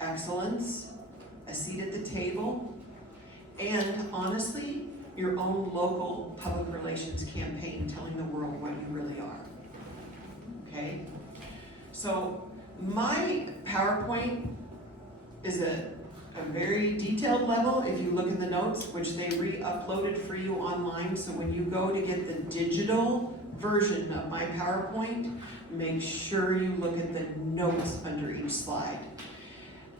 excellence, a seat at the table, and honestly, your own local public relations campaign telling the world what you really are. Okay? So my PowerPoint is a very detailed level. If you look in the notes, which they re-uploaded for you online, so when you go to get the digital version of my PowerPoint, make sure you look at the notes under each slide.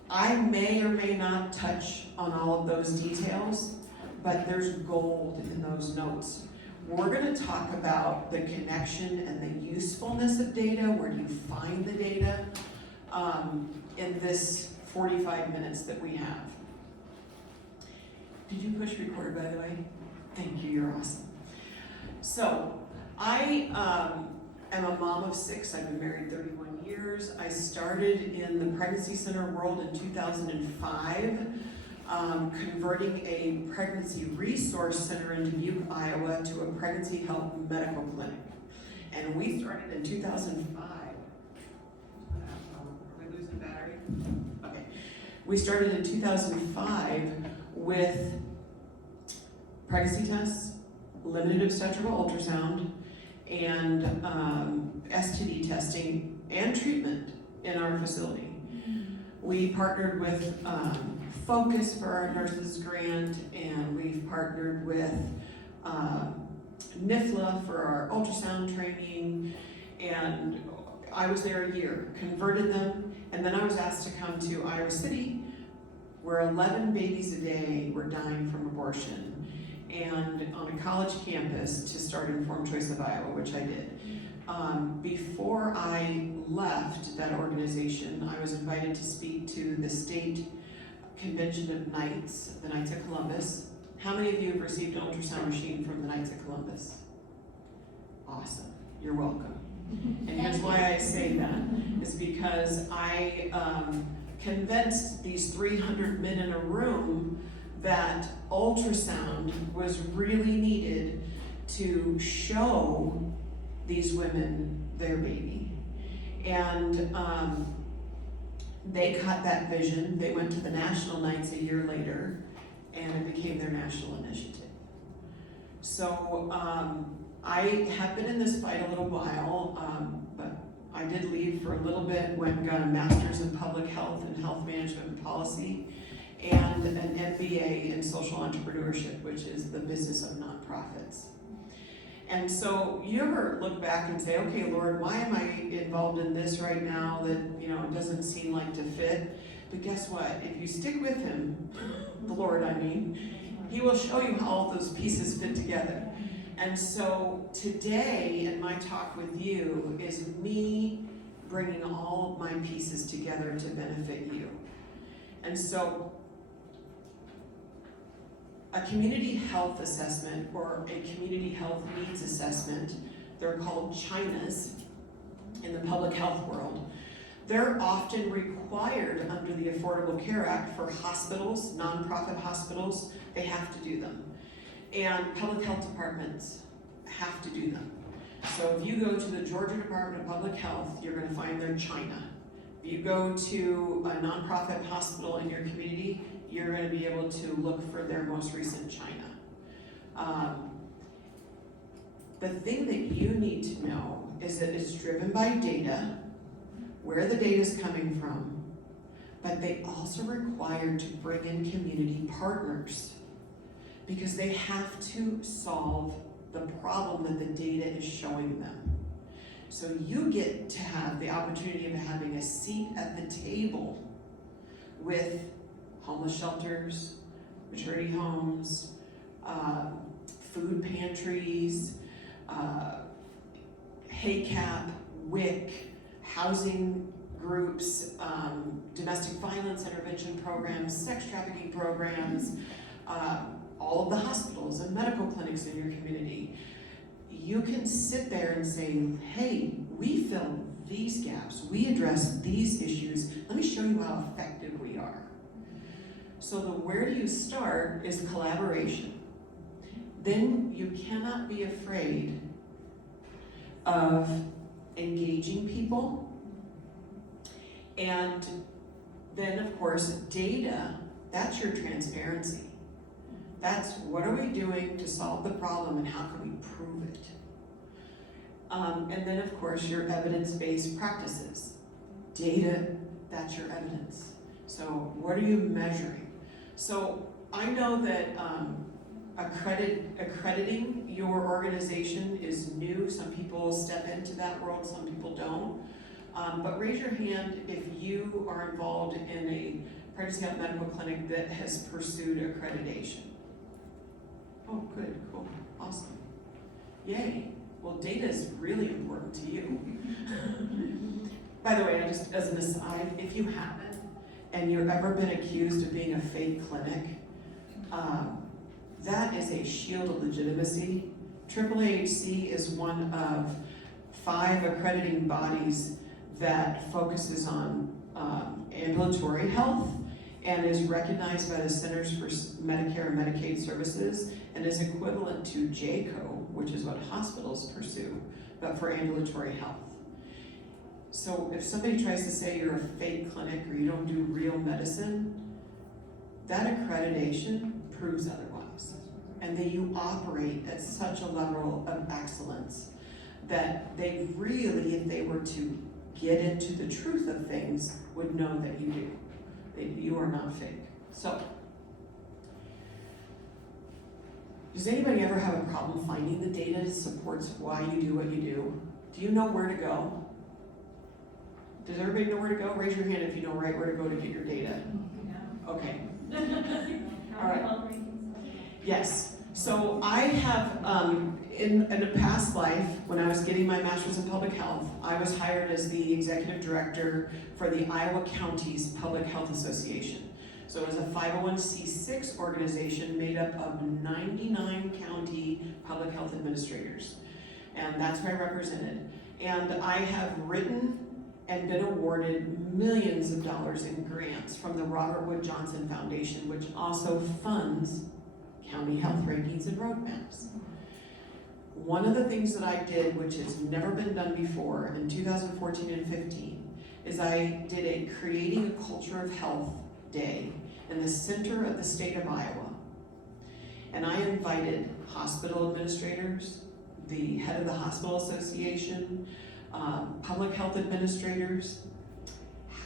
I may or may not touch on all of those details, but there's gold in those notes. We're going to talk about the connection and the usefulness of data. Where do you find the data in this 45 minutes that we have? Did you push record, by the way? Thank you, you're awesome. So, I am a mom of 6. I've been married 31 years. I started in the pregnancy center world in 2005, converting a pregnancy resource center in Dubuque, Iowa to a pregnancy health medical clinic. And we started in 2005. Are we losing battery? Okay. We started in 2005 with pregnancy tests, limited obstetrical ultrasound, and STD testing and treatment in our facility. We partnered with Focus for our nurses grant, and we've partnered with NIFLA for our ultrasound training, and I was there a year, converted them, and then I was asked to come to Iowa City, where 11 babies a day were dying from abortion, and on a college campus to start Informed Choice of Iowa, which I did. Before I left that organization, I was invited to speak to the state convention of Knights, the Knights of Columbus. How many of you have received an ultrasound machine from the Knights of Columbus? Awesome, you're welcome. And here's why I say that, is because I convinced these 300 men in a room that ultrasound was really needed to show these women their baby. And they caught that vision. They went to the National Nights a year later, and it became their national initiative. So I have been in this fight a little while, but I did leave for a little bit, went and got a master's in public health and health management and policy, and an MBA in social entrepreneurship, which is the business of nonprofits. And so you ever look back and say, okay, Lord, why am I involved in this right now that, it doesn't seem like to fit? But guess what? If you stick with him, the Lord, he will show you how all those pieces fit together. And so today, in my talk with you, is me bringing all of my pieces together to benefit you. And so a community health assessment or a community health needs assessment, they're called CHINAs in the public health world. They're often required under the Affordable Care Act for hospitals, nonprofit hospitals. They have to do them. And public health departments have to do them. So if you go to the Georgia Department of Public Health, you're going to find their CHINA. If you go to a nonprofit hospital in your community, you're going to be able to look for their most recent CHINA. The thing that you need to know is that it's driven by data, where the data is coming from, but they also require to bring in community partners because they have to solve the problem that the data is showing them. So you get to have the opportunity of having a seat at the table with homeless shelters, maternity homes, food pantries, HACAP, WIC, housing groups, domestic violence intervention programs, sex trafficking programs, all of the hospitals and medical clinics in your community. You can sit there and say, hey, we fill these gaps, we address these issues, let me show you how effective we are. So the where do you start is collaboration. Then you cannot be afraid of engaging people. And then of course, data, that's your transparency. That's what are we doing to solve the problem and how can we prove it? And then of course, your evidence-based practices. Data, that's your evidence. So what are you measuring? So I know that accrediting your organization is new. Some people step into that world, some people don't. But raise your hand if you are involved in a pregnancy health medical clinic that has pursued accreditation. Oh, good, cool, awesome. Yay. Well, data is really important to you. By the way, just as an aside, if you haven't, and you've ever been accused of being a fake clinic, that is a shield of legitimacy. AAAHC is one of 5 accrediting bodies that focuses on ambulatory health and is recognized by the Centers for Medicare and Medicaid Services and is equivalent to JCAHO, which is what hospitals pursue, but for ambulatory health. So if somebody tries to say you're a fake clinic or you don't do real medicine, that accreditation proves otherwise. And that you operate at such a level of excellence that they really, if they were to get into the truth of things, would know that you do. That you are not fake. So, does anybody ever have a problem finding the data that supports why you do what you do? Do you know where to go? Does everybody know where to go? Raise your hand if you know right where to go to get your data. Okay. All right. Yes. So I have, in a past life, when I was getting my master's in public health, I was hired as the executive director for the Iowa Counties Public Health Association. So it was a 501c6 organization made up of 99 county public health administrators. And that's who I represented. And I have written and been awarded millions of dollars in grants from the Robert Wood Johnson Foundation, which also funds county health rankings and roadmaps. One of the things that I did, which has never been done before in 2014 and 15, is I did a Creating a Culture of Health Day in the center of the state of Iowa. And I invited hospital administrators, the head of the Hospital Association, public health administrators,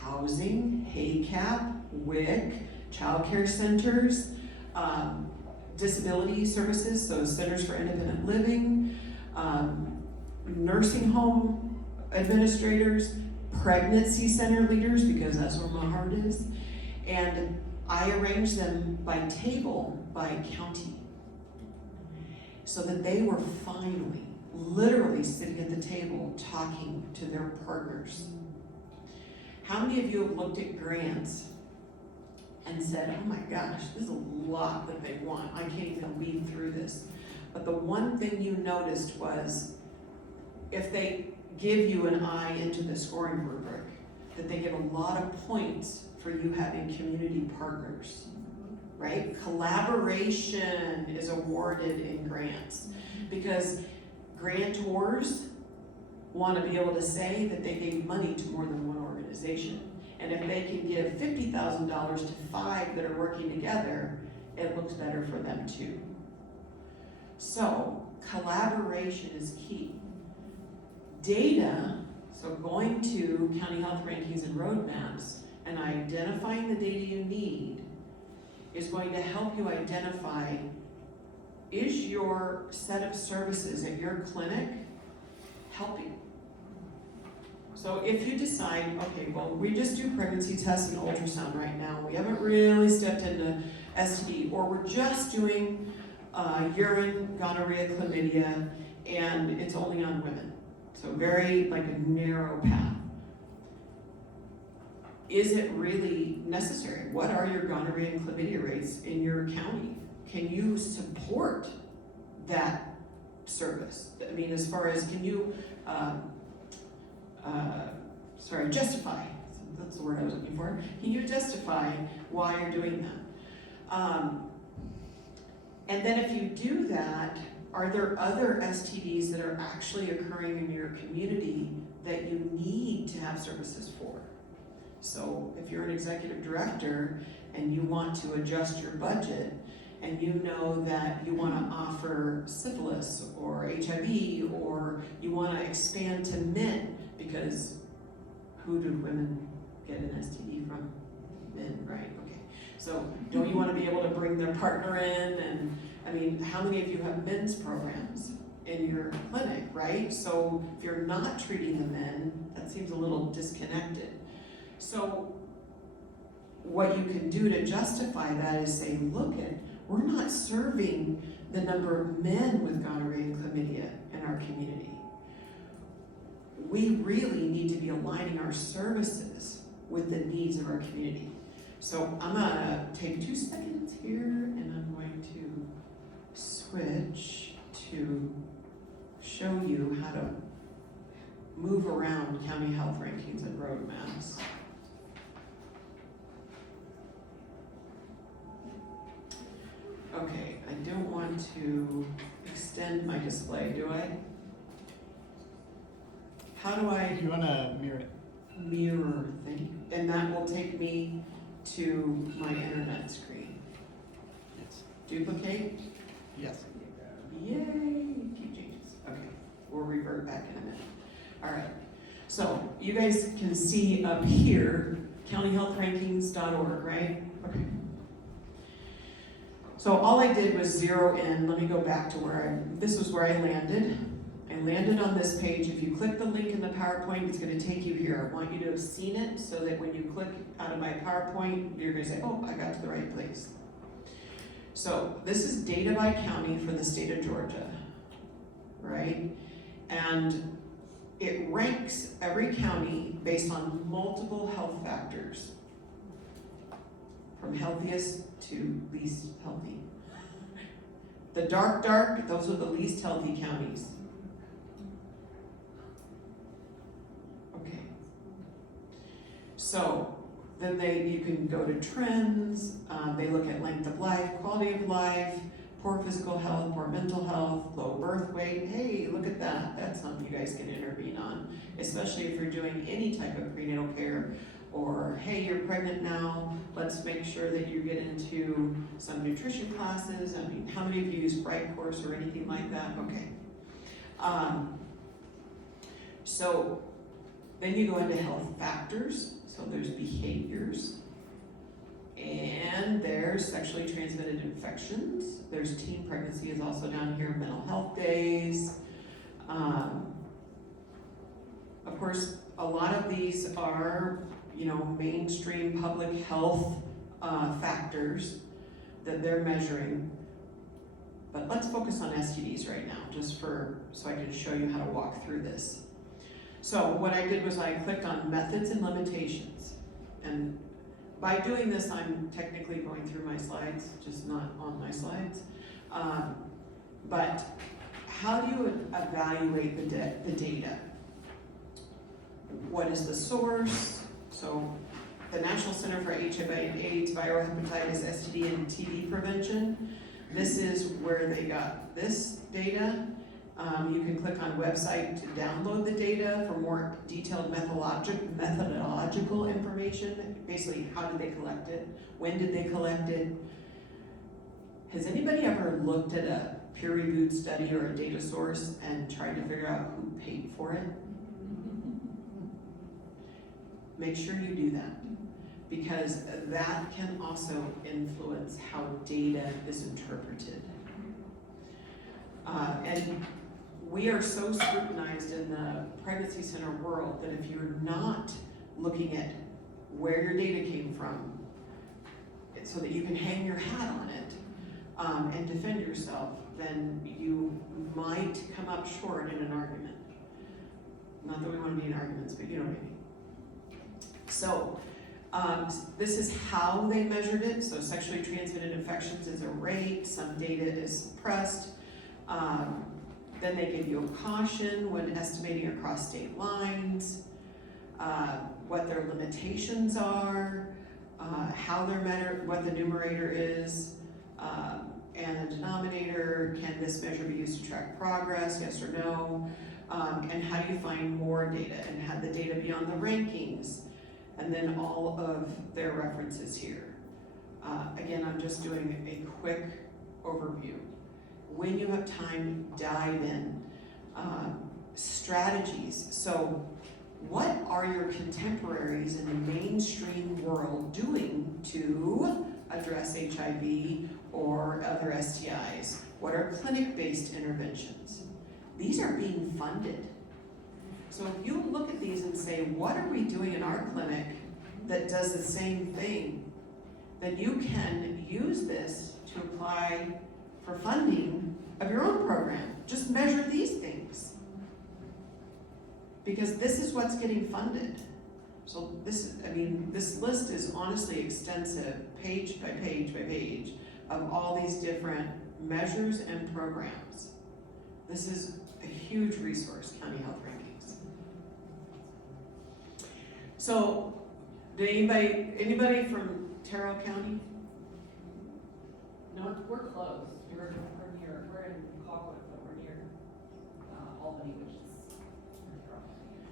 housing, HACAP, WIC, child care centers, disability services, so Centers for Independent Living, nursing home administrators, pregnancy center leaders, because that's where my heart is, and I arranged them by table, by county, so that they were finally, literally sitting at the table talking to their partners. How many of you have looked at grants and said, oh my gosh, there's a lot that they want. I can't even weed through this. But the one thing you noticed was, if they give you an eye into the scoring rubric, that they give a lot of points for you having community partners, right? Collaboration is awarded in grants because grantors want to be able to say that they gave money to more than one organization. And if they can give $50,000 to 5 that are working together, it looks better for them too. So collaboration is key. Data, so going to county health rankings and roadmaps and identifying the data you need is going to help you identify, is your set of services at your clinic helping? So if you decide, okay, well, we just do pregnancy tests and ultrasound right now, we haven't really stepped into STD, or we're just doing urine, gonorrhea, chlamydia, and it's only on women. So very like a narrow path. Is it really necessary? What are your gonorrhea and chlamydia rates in your county? Can you support that service? I mean, as far as, can you, justify, that's the word I was looking for. Can you justify why you're doing that? And then if you do that, are there other STDs that are actually occurring in your community that you need to have services for? So if you're an executive director and you want to adjust your budget, and you know that you want to offer syphilis or HIV, or you want to expand to men, because who do women get an STD from? Men, right? Okay. So don't you want to be able to bring their partner in? And I mean, how many of you have men's programs in your clinic, right? So if you're not treating the men, that seems a little disconnected. So what you can do to justify that is say, look at, we're not serving the number of men with gonorrhea and chlamydia in our community. We really need to be aligning our services with the needs of our community. So I'm gonna take 2 seconds here and I'm going to switch to show you how to move around county health rankings and roadmaps. Okay, I don't want to extend my display, do I? How do I You want to mirror it? mirror thing? And that will take me to my internet screen. Yes. Duplicate? Yes. Yay, keep changes. Okay, we'll revert back in a minute. All right, so you guys can see up here, countyhealthrankings.org, right? Okay. So all I did was zero in. Let me go back to this was where I landed. I landed on this page. If you click the link in the PowerPoint, it's going to take you here. I want you to have seen it so that when you click out of my PowerPoint, you're going to say, oh, I got to the right place. So this is data by county for the state of Georgia, right? And it ranks every county based on multiple health factors, from healthiest to least healthy. The dark, those are the least healthy counties. Okay. So then you can go to trends. They look at length of life, quality of life, poor physical health, poor mental health, low birth weight. Hey, look at that. That's something you guys can intervene on, especially if you're doing any type of prenatal care. Or, hey, you're pregnant now, let's make sure that you get into some nutrition classes. I mean, how many of you use Bright Course or anything like that? Okay. So then you go into health factors. So there's behaviors, and there's sexually transmitted infections. There's teen pregnancy is also down here, mental health days. Of course, a lot of these are mainstream public health factors that they're measuring. But let's focus on STDs right now, so I can show you how to walk through this. So what I did was I clicked on methods and limitations. And by doing this, I'm technically going through my slides, just not on my slides. But how do you evaluate the data? What is the source? So the National Center for HIV and AIDS, Viral Hepatitis, STD, and TB Prevention, this is where they got this data. You can click on website to download the data for more detailed methodological information. Basically, how did they collect it? When did they collect it? Has anybody ever looked at a peer-reviewed study or a data source and tried to figure out who paid for it? Make sure you do that, because that can also influence how data is interpreted. And we are so scrutinized in the pregnancy center world that if you're not looking at where your data came from, so that you can hang your hat on it and defend yourself, then you might come up short in an argument. Not that we want to be in arguments, but you know what I mean. So this is how they measured it. So sexually transmitted infections is a rate, some data is suppressed. Then they give you a caution when estimating across state lines, what their limitations are, how they're measured, what the numerator is, and the denominator. Can this measure be used to track progress, yes or no? And how do you find more data? And have the data be on the rankings? and then all of their references here. Again, I'm just doing a quick overview. When you have time, dive in. Strategies. So what are your contemporaries in the mainstream world doing to address HIV or other STIs? What are clinic-based interventions? These are being funded. So if you look at these and say, what are we doing in our clinic that does the same thing, then you can use this to apply for funding of your own program. Just measure these things. Because this is what's getting funded. So this list is honestly extensive, page by page by page, of all these different measures and programs. This is a huge resource, County Health Rankings. So, did anybody from Terrell County? No, we're close. We're near. We're in Colquitt, but we're near Albany, which is.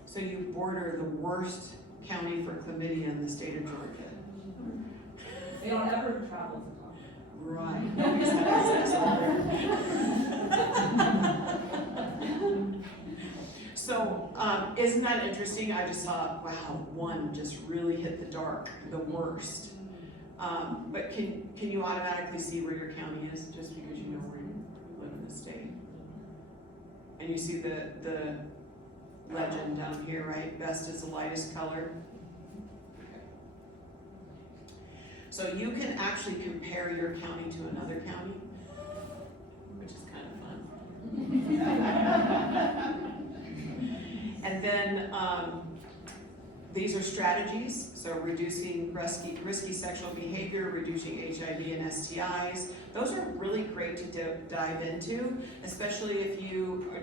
So you border the worst county for chlamydia in the state of Georgia. They don't ever travel to Colquitt. Right. Nobody's had access over there. So, isn't that interesting? I just thought, wow, one just really hit the dark, the worst. But can you automatically see where your county is just because you know where you live in the state? And you see the legend down here, right? Best is the lightest color. Okay. So you can actually compare your county to another county, which is kind of fun. And then these are strategies, so reducing risky sexual behavior, reducing HIV and STIs. Those are really great to dive into, especially if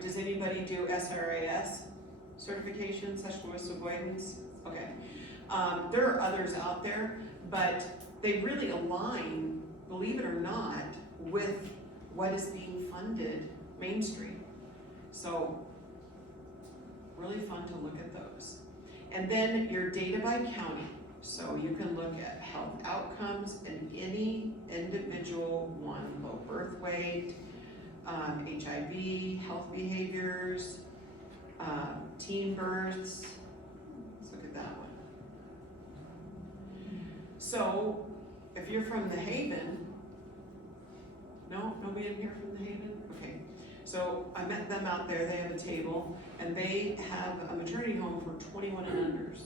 does anybody do SRAS certification, sexual risk avoidance? Okay. There are others out there, but they really align, believe it or not, with what is being funded mainstream. So, really fun to look at those. And then your data by county. So you can look at health outcomes in any individual one, low birth weight, HIV, health behaviors, teen births. Let's look at that one. So if you're from the Haven, no? Nobody in here from the Haven? Okay. So I met them out there, they have a table, and they have a maternity home for 21 and unders.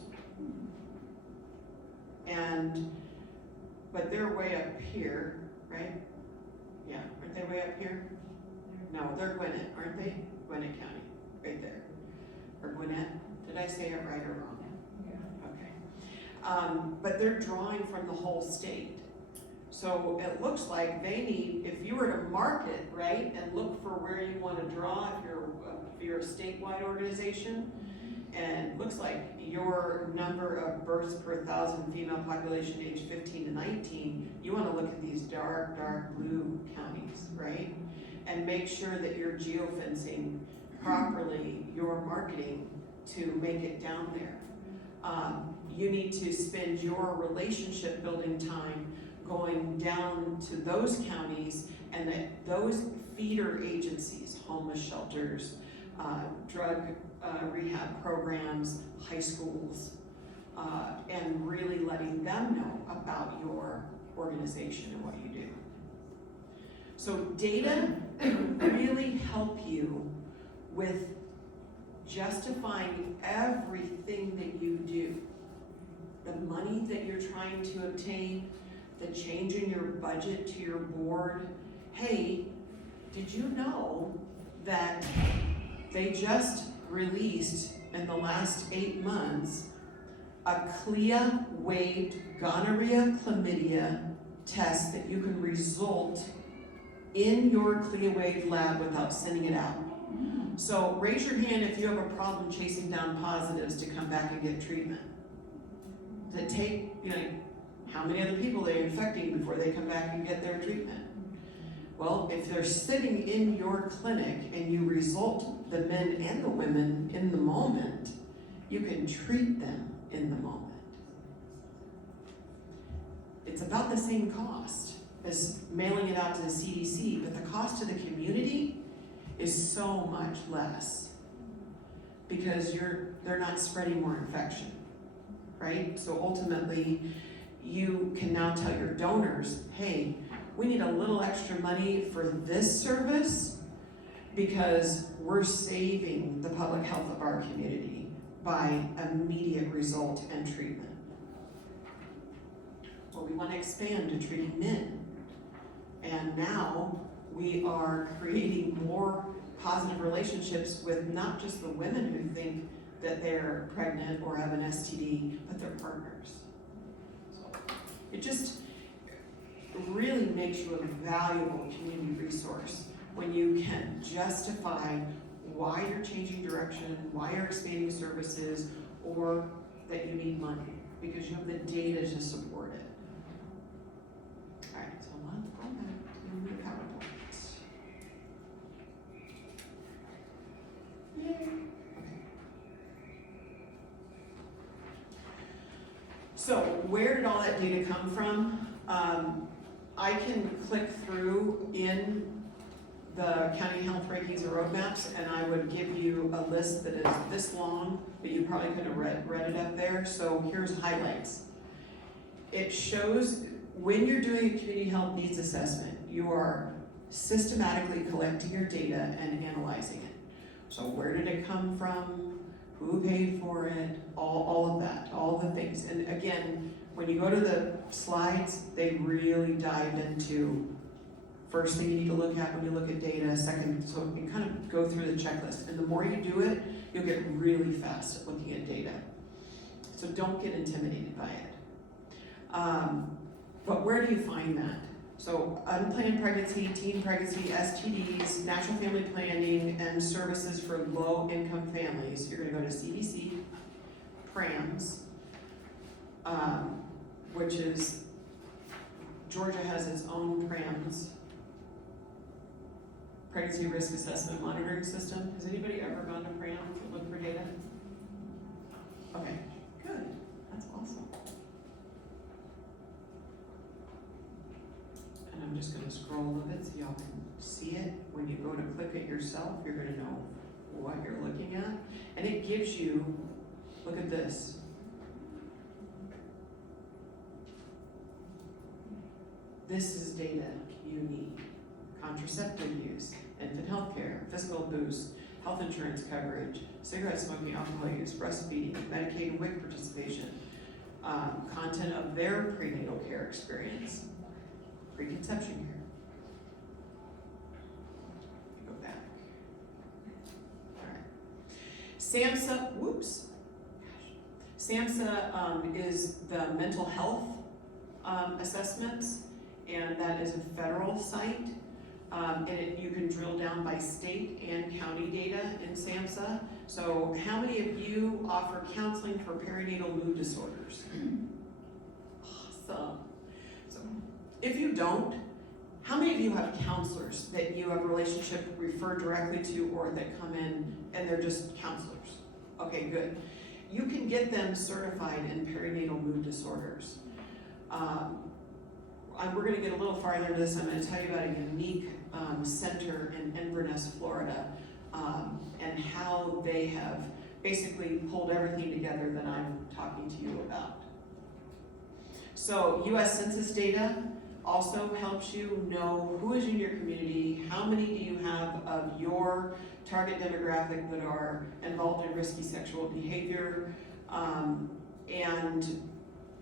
But they're way up here, right? Yeah, aren't they way up here? No, they're Gwinnett, aren't they? Gwinnett County, right there. Or Gwinnett, did I say it right or wrong? Yeah. Okay. But they're drawing from the whole state. So it looks like they need, if you were to market, right, and look for where you want to draw, if you're a statewide organization, and it looks like your number of births per 1,000 female population age 15 to 19, you want to look at these dark blue counties, right? And make sure that you're geofencing properly your marketing to make it down there. You need to spend your relationship building time going down to those counties and those feeder agencies, homeless shelters, drug rehab programs, high schools, and really letting them know about your organization and what you do. So data can really help you with justifying everything that you do. The money that you're trying to obtain, the change in your budget to your board. Hey, did you know that they just released in the last 8 months a CLIA waived gonorrhea chlamydia test that you can result in your CLIA waived lab without sending it out? So raise your hand if you have a problem chasing down positives to come back and get treatment. Does it take, how many other people they're infecting before they come back and get their treatment? Well, if they're sitting in your clinic and you result the men and the women in the moment, you can treat them in the moment. it's about the same cost as mailing it out to the CDC, but the cost to the community is so much less because they're not spreading more infection, right? So ultimately, you can now tell your donors, hey, we need a little extra money for this service because we're saving the public health of our community by immediate result and treatment. Well, we want to expand to treating men. And now we are creating more positive relationships with not just the women who think that they're pregnant or have an STD, but their partners. So it just really makes you a valuable community resource when you can justify why you're changing direction, why you're expanding services, or that you need money, because you have the data to support it. All right, so let's go back to the PowerPoint. Yay. Okay. So where did all that data come from? I can click through in the county health rankings and roadmaps, and I would give you a list that is this long, but you probably could have read it up there. So here's highlights. It shows when you're doing a community health needs assessment, you are systematically collecting your data and analyzing it. So where did it come from? Who paid for it? All of that, all the things. And again, when you go to the slides, they really dive into first thing you need to look at when you look at data, second, so you kind of go through the checklist. And the more you do it, you'll get really fast at looking at data. So don't get intimidated by it. But where do you find that? So unplanned pregnancy, teen pregnancy, STDs, natural family planning, and services for low-income families. You're gonna go to CDC, PRAMS, which is, Georgia has its own PRAMS, Pregnancy Risk Assessment Monitoring System. Has anybody ever gone to PRAM to look for data? Okay, good, that's awesome. And I'm just gonna scroll a little bit so y'all can see it. When you go to click it yourself, you're gonna know what you're looking at. And it gives you, look at this. This is data you need. Contraceptive use, infant health care, physical abuse, health insurance coverage, cigarette smoking, alcohol use, breastfeeding, Medicaid and WIC participation, content of their prenatal care experience, preconception care. Go back. All right. SAMHSA, whoops. SAMHSA is the mental health assessments, and that is a federal site. And you can drill down by state and county data in SAMHSA. So how many of you offer counseling for perinatal mood disorders? Awesome. So if you don't, how many of you have counselors that you have a relationship refer directly to or that come in and they're just counselors? Okay, good. You can get them certified in perinatal mood disorders. We're going to get a little farther into this. I'm going to tell you about a unique center in Inverness, Florida, and how they have basically pulled everything together that I'm talking to you about. So US Census data also helps you know who is in your community, how many do you have of your target demographic that are involved in risky sexual behavior, and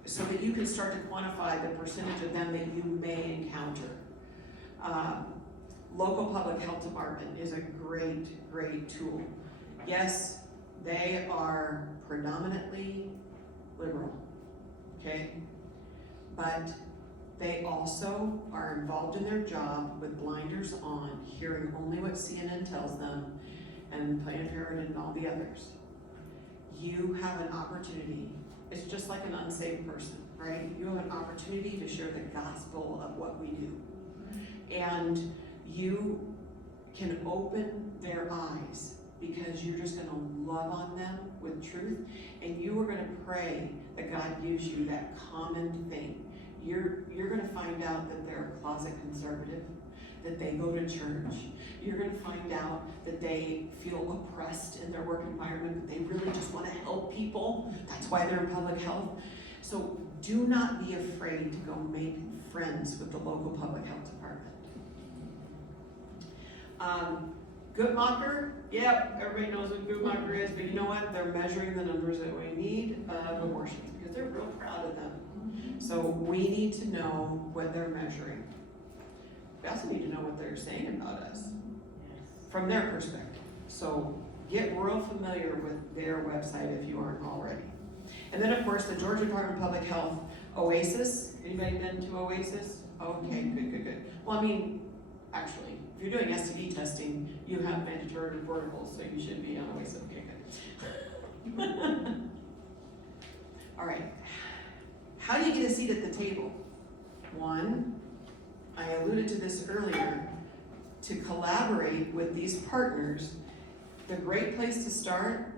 so that you can start to quantify the percentage of them that you may encounter. Local public health department is a great, great tool. Yes, they are predominantly liberal, okay? But they also are involved in their job with blinders on, hearing only what CNN tells them, and Planned Parenthood and all the others. You have an opportunity. It's just like an unsaved person, right? You have an opportunity to share the gospel of what we do. And you can open their eyes because you're just gonna love on them with truth, and you are gonna pray that God gives you that common thing. you're gonna find out that they're a closet conservative, that they go to church. You're gonna find out that they feel oppressed in their work environment, that they really just wanna help people. That's why they're in public health. So do not be afraid to go make friends with the local public health department. Guttmacher, yep, everybody knows what Guttmacher is, but you know what? They're measuring the numbers that we need of abortions because they're real proud of them. So we need to know what they're measuring. We also need to know what they're saying about us from their perspective. So get real familiar with their website if you aren't already. And then of course the Georgia Department of Public Health, OASIS. Anybody been to OASIS? Okay, good. Well, I mean, actually, if you're doing STD testing, you have mandatory reportables, so you should be on OASIS. Okay, good. All right. How do you get a seat at the table? One, I alluded to this earlier, to collaborate with these partners. The great place to start,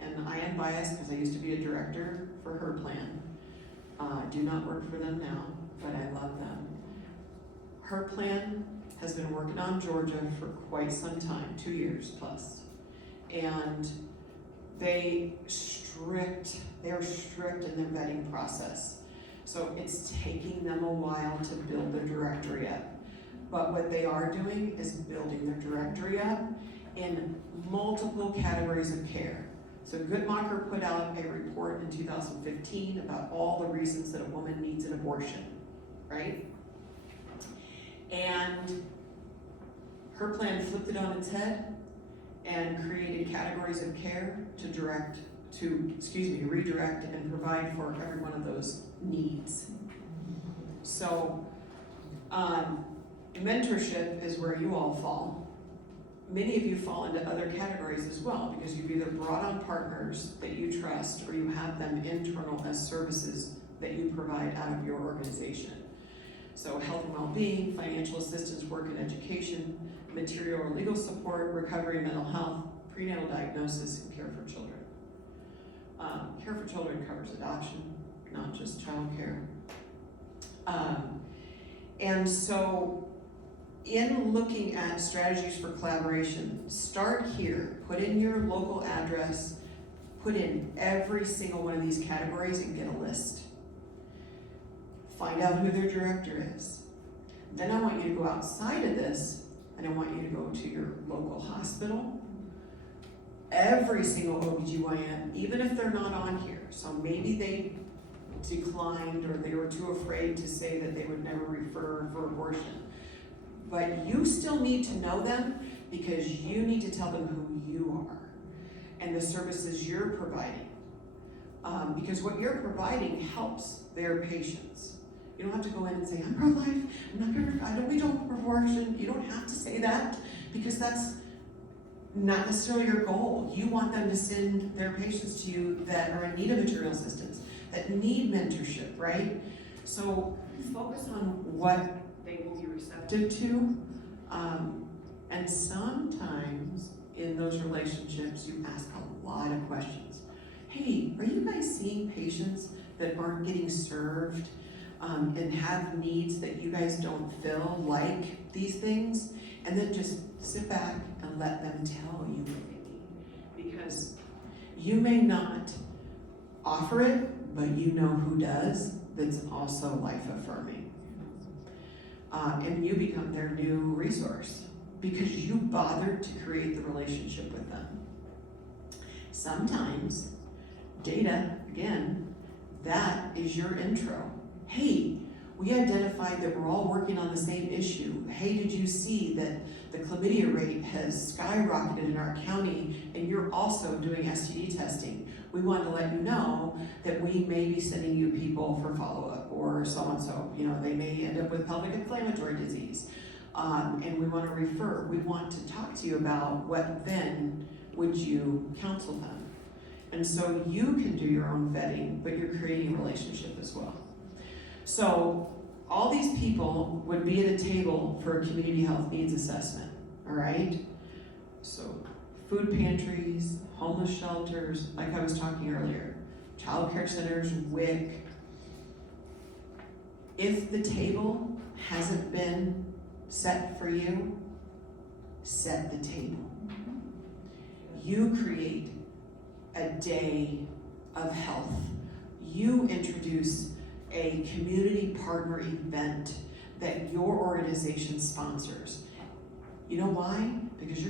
and I am biased because I used to be a director for her plan. I do not work for them now, but I love them. Her plan has been working on Georgia for quite some time, 2 years plus. And they're strict in their vetting process. So it's taking them a while to build their directory up. But what they are doing is building their directory up in multiple categories of care. So Guttmacher put out a report in 2015 about all the reasons that a woman needs an abortion, right? And her plan flipped it on its head and created categories of care to redirect and provide for every one of those needs. So, mentorship is where you all fall. Many of you fall into other categories as well because you've either brought on partners that you trust or you have them internal as services that you provide out of your organization. So health and well-being, financial assistance, work and education, material or legal support, recovery, mental health, prenatal diagnosis, and care for children. Care for children covers adoption, not just child care. And so in looking at strategies for collaboration, start here, put in your local address, put in every single one of these categories and get a list. Find out who their director is. Then I want you to go outside of this and I want you to go to your local hospital. Every single OBGYN, even if they're not on here. So maybe they declined or they were too afraid to say that they would never refer for abortion. But you still need to know them because you need to tell them who you are and the services you're providing. Because what you're providing helps their patients. You don't have to go in and say, I'm pro-life, we don't have abortion. You don't have to say that because that's not necessarily your goal. You want them to send their patients to you that are in need of material assistance, that need mentorship, right? So focus on what they will be receptive to. And sometimes in those relationships, you ask a lot of questions. Hey, are you guys seeing patients that aren't getting served and have needs that you guys don't fill, like these things? And then just sit back and let them tell you what they need. Because you may not offer it, but you know who does, that's also life-affirming. And you become their new resource because you bothered to create the relationship with them. Sometimes, data, again, that is your intro. Hey, we identified that we're all working on the same issue. Hey, did you see that the chlamydia rate has skyrocketed in our county and you're also doing STD testing? We want to let you know that we may be sending you people for follow-up or so-and-so. You know, they may end up with pelvic inflammatory disease. And we want to refer. We want to talk to you about what then would you counsel them. And so you can do your own vetting, but you're creating a relationship as well. So all these people would be at a table for a community health needs assessment, all right? So food pantries, homeless shelters, like I was talking earlier, child care centers, WIC, If the table hasn't been set for you, set the table. You create a day of health. You introduce a community partner event that your organization sponsors. You know why? Because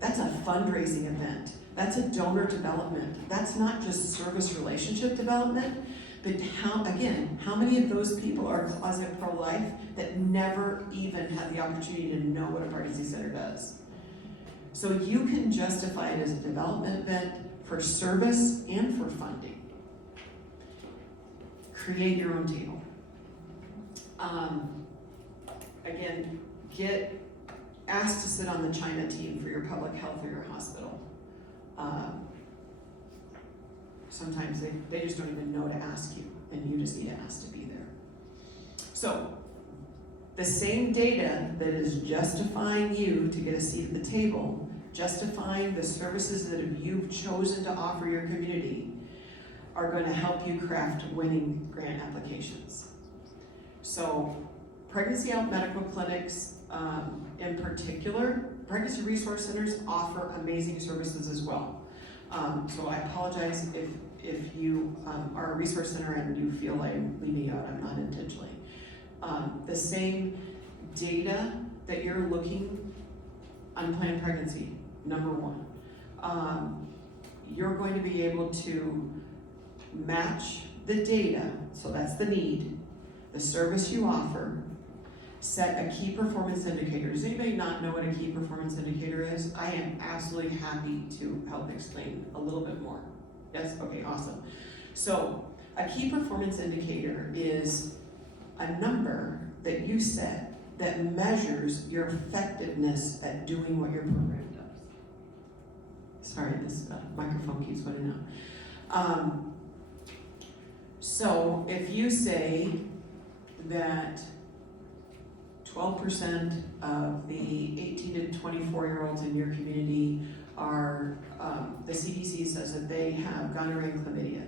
that's a fundraising event. That's a donor development. That's not just service relationship development, but how many of those people are closet pro-life that never even had the opportunity to know what a pregnancy center does? So you can justify it as a development event for service and for funding. Create your own table. Again, get asked to sit on the China team for your public health or your hospital. Sometimes they just don't even know to ask you, and you just need to ask to be there. So, the same data that is justifying you to get a seat at the table, justifying the services that you've chosen to offer your community, are going to help you craft winning grant applications. So, pregnancy out medical clinics, in particular, pregnancy resource centers offer amazing services as well. So I apologize if you are a resource center and you feel like I'm leaving you out, I'm not intentionally. The same data that you're looking, unplanned pregnancy, number one. You're going to be able to match the data, so that's the need, the service you offer, set a key performance indicator. Does anybody not know what a key performance indicator is? I am absolutely happy to help explain a little bit more. Yes? Okay, awesome. So, a key performance indicator is a number that you set that measures your effectiveness at doing what your program does. Sorry, this microphone keeps going out. So, if you say that 12% of the 18 to 24-year-olds in your community are, the CDC says that they have gonorrhea and chlamydia.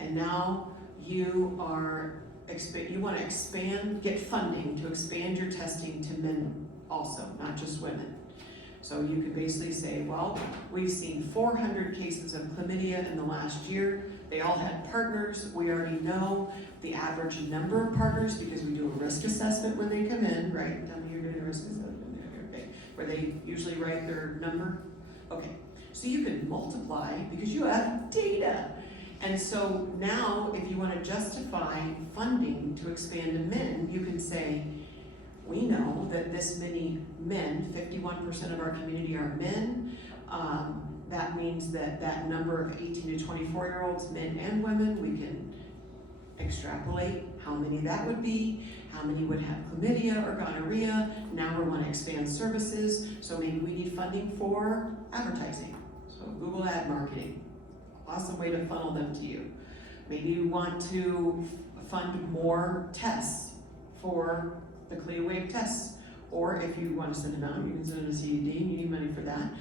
And now you want to expand, get funding to expand your testing to men also, not just women. So you could basically say, well, we've seen 400 cases of chlamydia in the last year. They all had partners. We already know the average number of partners because we do a risk assessment when they come in, right? Tell me you're doing a risk assessment, okay? Where they usually write their number. Okay, so you can multiply because you have data. And so now if you want to justify funding to expand to men, you can say, we know that this many men, 51% of our community are men. That means that number of 18 to 24-year-olds, men and women, we can extrapolate how many that would be, how many would have chlamydia or gonorrhea. Now we want to expand services, so maybe we need funding for advertising. So Google ad marketing, awesome way to funnel them to you. Maybe you want to fund more tests for the CLIA-waived tests, or if you want to send them out, you can send them to CED, and you need money for that.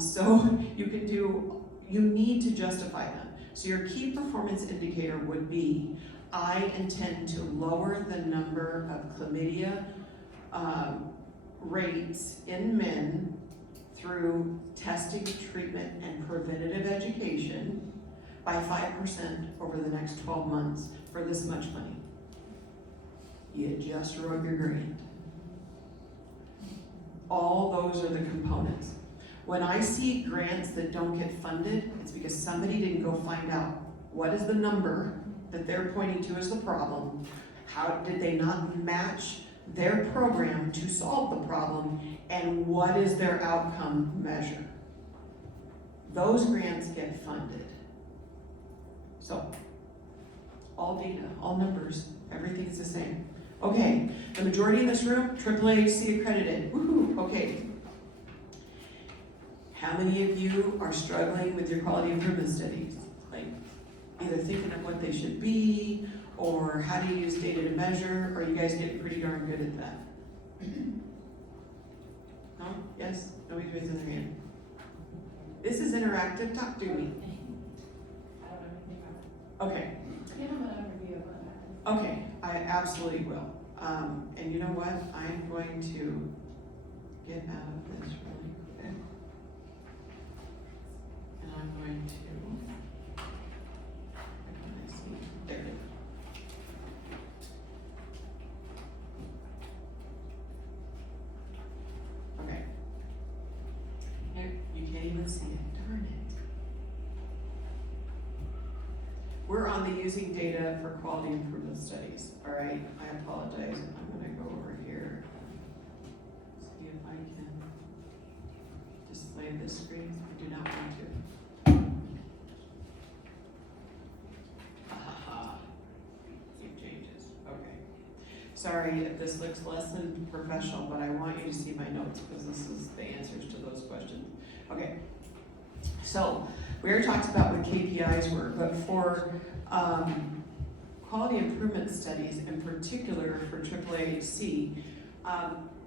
So you need to justify them. So your key performance indicator would be, I intend to lower the number of chlamydia rates in men through testing, treatment, and preventative education by 5% over the next 12 months for this much money. You just wrote your grant. All those are the components. When I see grants that don't get funded, it's because somebody didn't go find out what is the number that they're pointing to as the problem, how did they not match their program to solve the problem, and what is their outcome measure. Those grants get funded. So, all data, all numbers, everything's the same. Okay, the majority in this room, AAAHC accredited. Woohoo, okay. How many of you are struggling with your quality improvement studies? Like, either thinking of what they should be, or how do you use data to measure? Or are you guys getting pretty darn good at that? No? Yes? Nobody's raising their hand. This is interactive. Talk to me. I don't know anything about it. Okay. You have an overview of what happens. Okay, I absolutely will. And you know what? I'm going to get out of this really quick. And I'm going to, where can I see? There it is. Okay. There, you can't even see it, darn it. We're on the using data for quality improvement studies, all right? I apologize, I'm gonna go over here. See if I can display this screen, I do not want to. Save changes, okay. Sorry if this looks less than professional, but I want you to see my notes, because this is the answers to those questions. Okay, so we already talked about what KPIs were, but for quality improvement studies, in particular for AAAHC,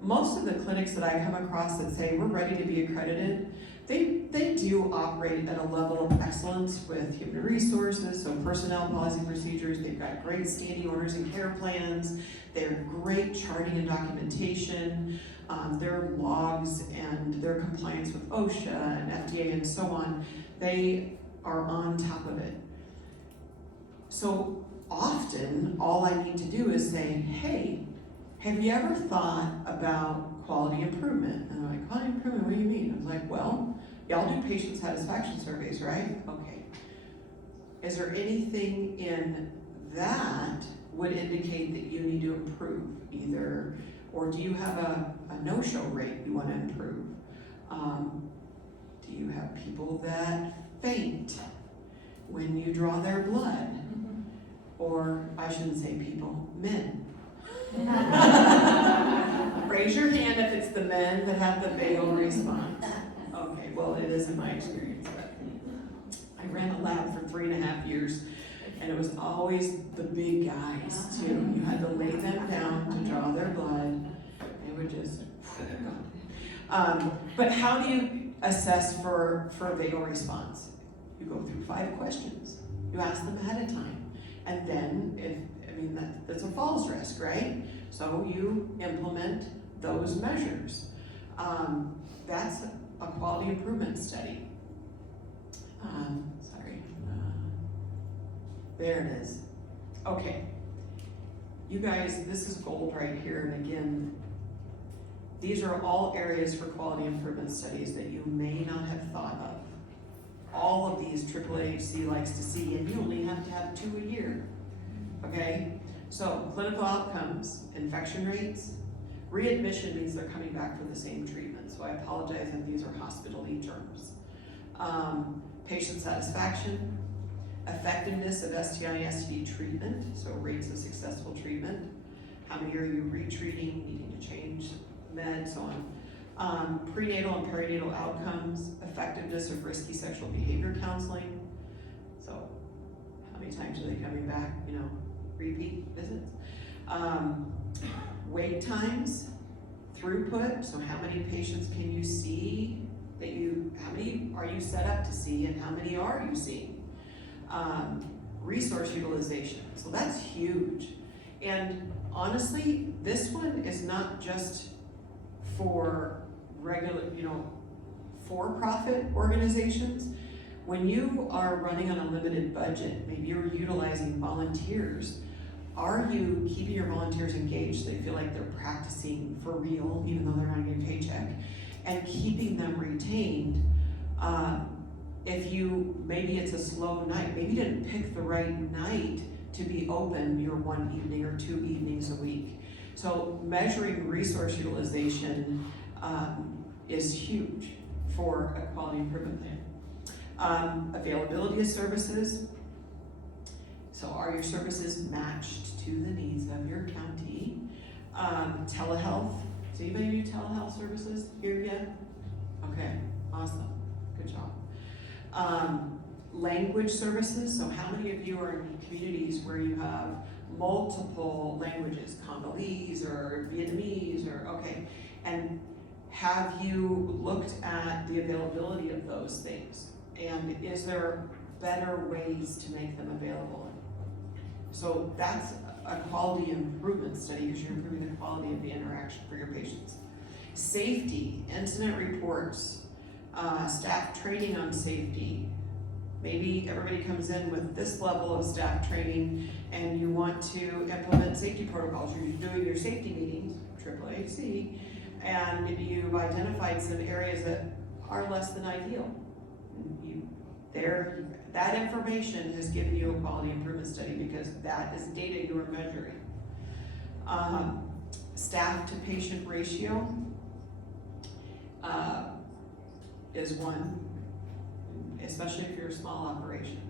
most of the clinics that I come across that say we're ready to be accredited, they do operate at a level of excellence with human resources, so personnel, policy, procedures. They've got great standing orders and care plans. They're great charting and documentation. Their logs and their compliance with OSHA and FDA and so on, they are on top of it. So often, all I need to do is say, hey, have you ever thought about quality improvement? And they're like, quality improvement, what do you mean? I was like, well, y'all do patient satisfaction surveys, right? Okay. Is there anything in that would indicate that you need to improve either, or do you have a no-show rate you want to improve? Do you have people that faint when you draw their blood? Or I shouldn't say people, men. Raise your hand if it's the men that have the vagal response. Okay, well, it is in my experience. But I ran a lab for 3.5 years, and it was always the big guys too. You had to lay them down to draw their blood. They would just. But how do you assess for vagal response? You go through 5 questions. You ask them ahead of time. And then, that's a falls risk, right? So you implement those measures. That's a quality improvement study. There it is. Okay. You guys, this is gold right here. And again, these are all areas for quality improvement studies that you may not have thought of. All of these AAAHC likes to see, and you only have to have 2 a year, okay? So clinical outcomes, infection rates, readmission means they're coming back for the same treatment, so I apologize if these are hospital-y terms. Patient satisfaction, effectiveness of STI and STD treatment, so rates of successful treatment, how many are you retreating, needing to change meds, so on. Prenatal and perinatal outcomes, effectiveness of risky sexual behavior counseling. So, how many times are they coming back? Repeat visits. Wait times, throughput. So, how many patients can you see? How many are you set up to see, and how many are you seeing? Resource utilization. So that's huge. And honestly, this one is not just for regular, for-profit organizations. When you are running on a limited budget, maybe you're utilizing volunteers, are you keeping your volunteers engaged so they feel like they're practicing for real, even though they're not getting a paycheck, and keeping them retained? Maybe it's a slow night, maybe you didn't pick the right night to be open your 1 evening or 2 evenings a week. So measuring resource utilization is huge for a quality improvement plan. Availability of services. So are your services matched to the needs of your county? Telehealth. Does anybody do telehealth services here yet? Okay, awesome, good job. Language services. So how many of you are in communities where you have multiple languages, Congolese or Vietnamese okay. And have you looked at the availability of those things? And is there better ways to make them available? So that's a quality improvement study because you're improving the quality of the interaction for your patients. Safety, incident reports, staff training on safety. Maybe everybody comes in with this level of staff training and you want to implement safety protocols. You're doing your safety meetings, AAAC, and you've identified some areas that are less than ideal. That information has given you a quality improvement study because that is data you are measuring. Staff to patient ratio is one, especially if you're a small operation.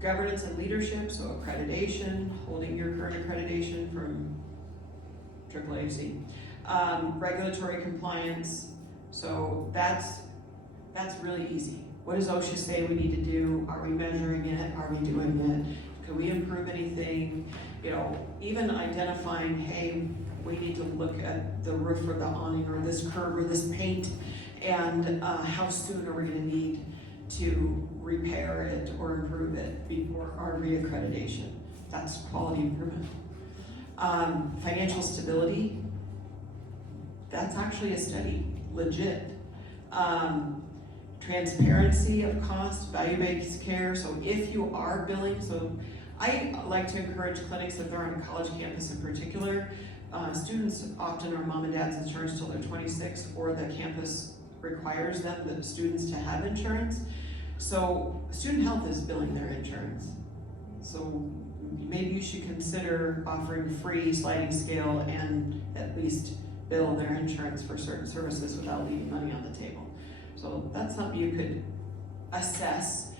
Governance and leadership, so accreditation, holding your current accreditation from AAAC. Regulatory compliance, so that's really easy. What does OSHA say we need to do? Are we measuring it? Are we doing it? Could we improve anything? You know, even identifying, hey, we need to look at the roof or the awning or this curb or this paint, and how soon are we gonna need to repair it or improve it before our reaccreditation? That's quality improvement. Financial stability, that's actually a study, legit. Transparency of cost, value-based care, so if you are billing, so I like to encourage clinics if they're on a college campus in particular, students often are mom and dad's insurance till they're 26, or the campus requires them, the students, to have insurance. So student health is billing their insurance. So maybe you should consider offering free sliding scale and at least bill their insurance for certain services without leaving money on the table. So that's something you could assess.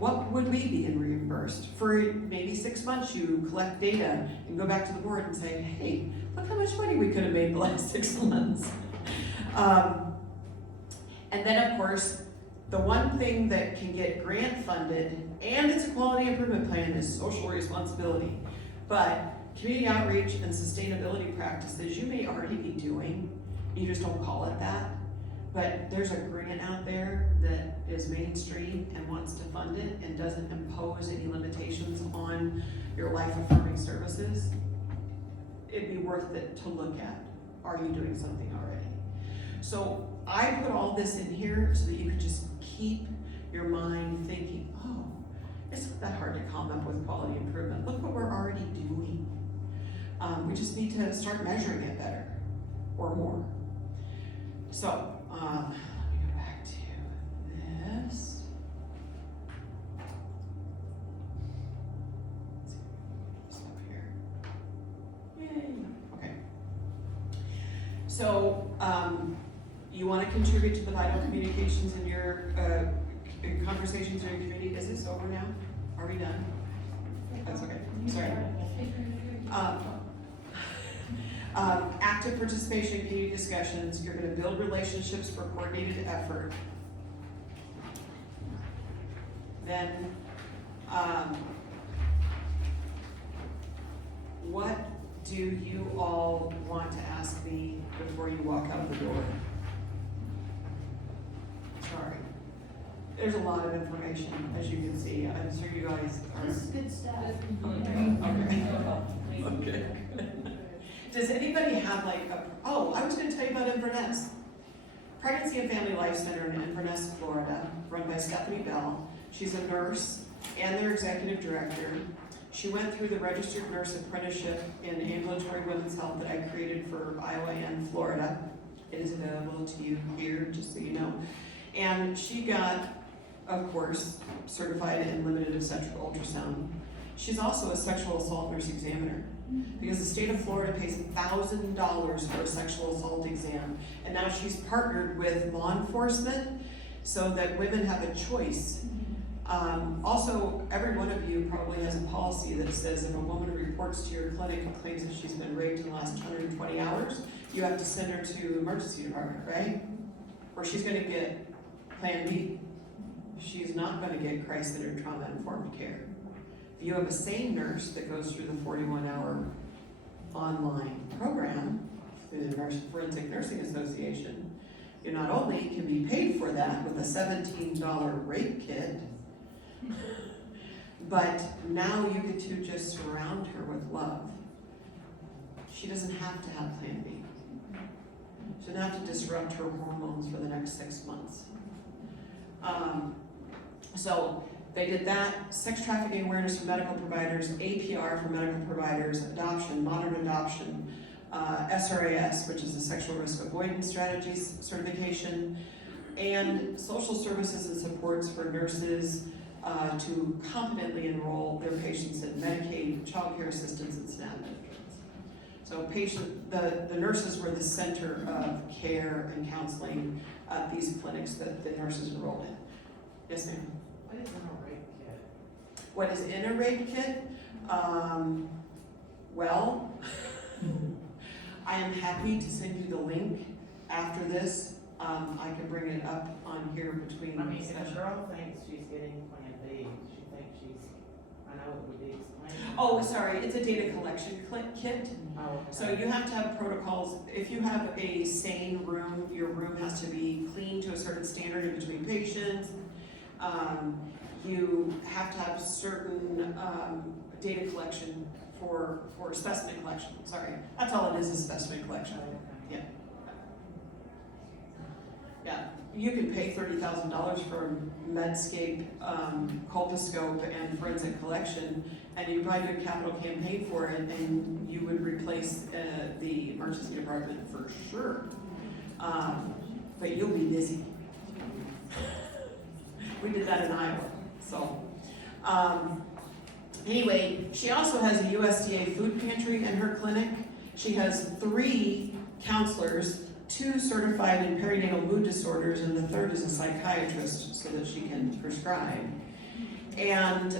What would we be reimbursed? For maybe 6 months, you collect data and go back to the board and say, hey, look how much money we could have made the last 6 months. And then of course, the one thing that can get grant funded, and it's a quality improvement plan, is social responsibility. But community outreach and sustainability practices you may already be doing, you just don't call it that. But there's a grant out there that is mainstream and wants to fund it and doesn't impose any limitations on your life-affirming services. It'd be worth it to look at. Are you doing something already? So I put all this in here so that you could just keep your mind thinking, oh, it's not that hard to come up with quality improvement. Look what we're already doing. We just need to start measuring it better or more. So, let me go back to this. Stop here. Yay. Okay. So, you want to contribute to the vital communications in your conversations in your community. Is this over now? Are we done? That's okay. Sorry. Active participation in community discussions. You're going to build relationships for coordinated effort. Then, what do you all want to ask me before you walk out the door? Sorry. There's a lot of information, as you can see. I'm sure you guys are. This is good stuff. Okay. Does anybody have like I was gonna tell you about Inverness. Pregnancy and Family Life Center in Inverness, Florida, run by Stephanie Bell. She's a nurse and their executive director. She went through the registered nurse apprenticeship in ambulatory women's health that I created for Iowa and Florida. It is available to you here, just so you know. And she got, of course, certified in limited obstetrical ultrasound. She's also a sexual assault nurse examiner, because the state of Florida pays $1,000 for a sexual assault exam. And now she's partnered with law enforcement so that women have a choice. Also, every one of you probably has a policy that says if a woman reports to your clinic and claims that she's been raped in the last 120 hours, you have to send her to the emergency department, right? Or she's gonna get Plan B. She's not gonna get crisis-centered trauma-informed care. If you have a SANE nurse that goes through the 41-hour online program through the Forensic Nursing Association, you not only can be paid for that with a $17 rape kit, But now you get to just surround her with love. She doesn't have to have Plan B. She doesn't have to disrupt her hormones for the next 6 months. So they did that, sex trafficking awareness for medical providers, APR for medical providers, adoption, modern adoption, SRAS, which is a sexual risk avoidance strategies certification, and social services and supports for nurses to competently enroll their patients in Medicaid, child care assistance, and SNAP benefits. So the nurses were the center of care and counseling at these clinics that the nurses enrolled in. Yes, ma'am? What is in a rape kit? What is in a rape kit? Well, I am happy to send you the link after this. I can bring it up on here between I mean, if a sessions. girl thinks she's getting Plan B, she thinks she's, I know it would be explained. Oh, sorry, it's a data collection kit. Oh, okay. So you have to have protocols. If you have a sane room, your room has to be clean to a certain standard in between patients. You have to have certain data collection for specimen collection. Sorry, that's all it is specimen collection. Okay. Yeah, you can pay $30,000 for Medscape, colposcope, and forensic collection, and you probably do a capital campaign for it, and you would replace the emergency department for sure. But you'll be busy. We did that in Iowa, so. Anyway, she also has a USDA food pantry in her clinic. She has 3 counselors, 2 certified in perinatal mood disorders, and the 3rd is a psychiatrist so that she can prescribe. And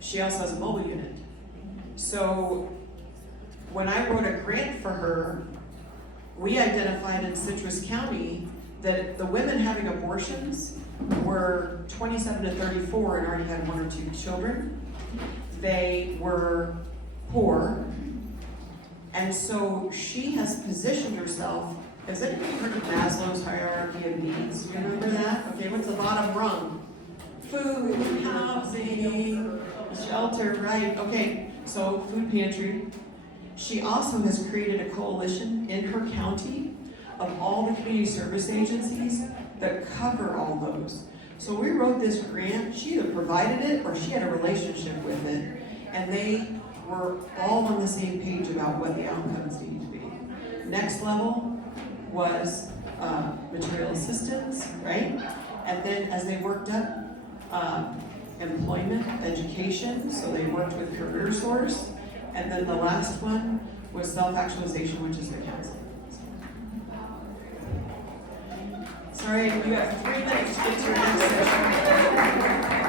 she also has a mobile unit. So when I wrote a grant for her, we identified in Citrus County that the women having abortions were 27 to 34 and already had 1 or 2 children. They were poor. And so she has positioned herself, has anybody heard of Maslow's hierarchy of needs? Do you remember that? Okay, what's the bottom rung? Food, housing, shelter, right? Okay, so food pantry. She also has created a coalition in her county of all the community service agencies that cover all those. So we wrote this grant, she either provided it or she had a relationship with it, and they were all on the same page about what the outcomes need to be. Next level was material assistance, right? And then as they worked up, employment, education, so they worked with Career Source. And then the last one was self-actualization, which is the counseling. Sorry, you have 3 minutes to get to your next session.